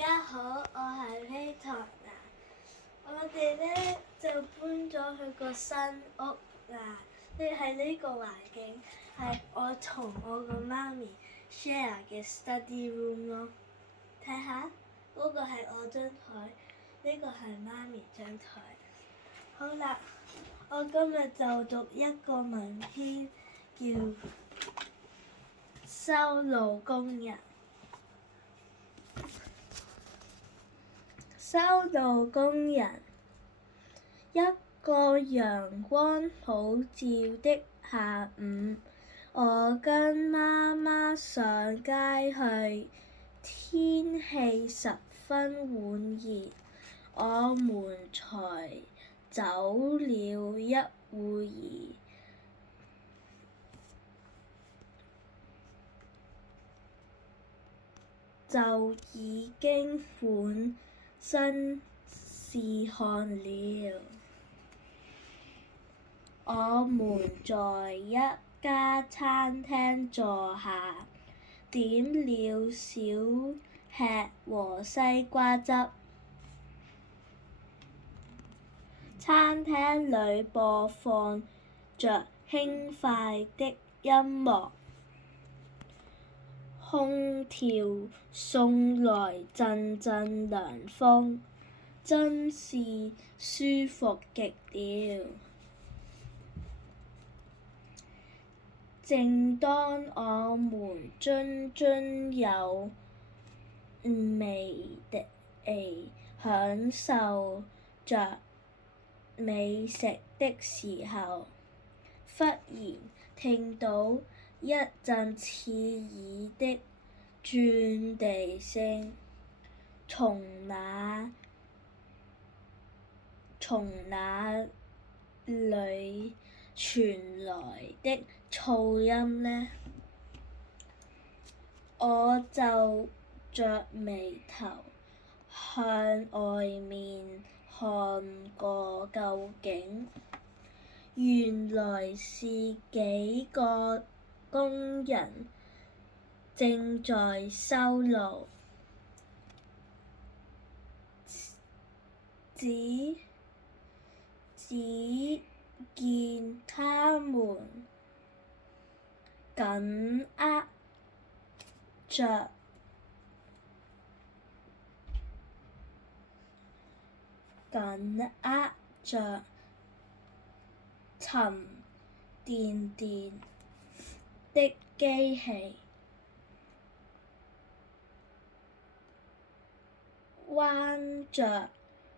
家好，我係希唐娜。我哋咧就搬咗去個新屋啦。喺呢個環境係我同我個媽咪 share 嘅 study room 咯。睇下嗰個係我張台，呢個係媽咪張台。好啦，我今日就讀一個文篇，叫修路工人。修路工人，一個陽光普照的下午，我跟媽媽上街去，天氣十分悶熱，我們才走了一會兒，就已經滿身是汗了。我們在一家餐廳坐下，點了小吃和西瓜汁。餐廳裏播放着輕快的音樂，空調送來陣陣涼風，真是舒服極了。正當我們津津有味地享受着美食的時候，忽然聽到一陣刺耳的鑽地聲，從哪裏傳來的噪音呢？我皺着眉頭向外面看個究竟，原來是幾個工人正在修路，只見他們緊握着沉甸甸的機器，彎着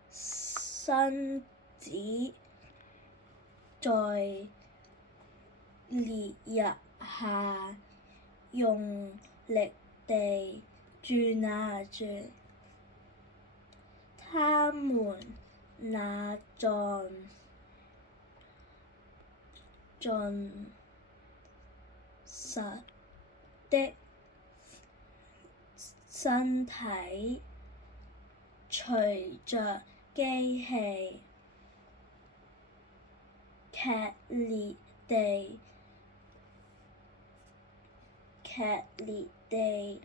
身子在烈日下用力地轉啊轉，他們那壯實的身體隨着機器劇烈地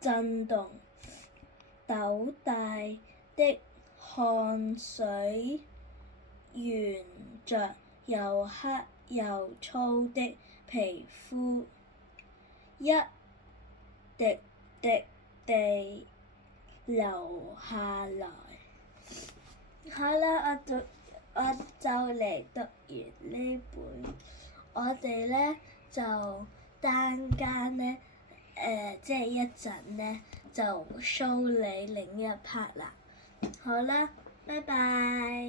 震動，豆大的汗水沿着又黑又粗的皮膚一滴滴地流下來。好啦，我就嚟讀完呢本。我哋咧就單間咧即係一陣咧就 show 你另一 part 啦。好啦，拜拜。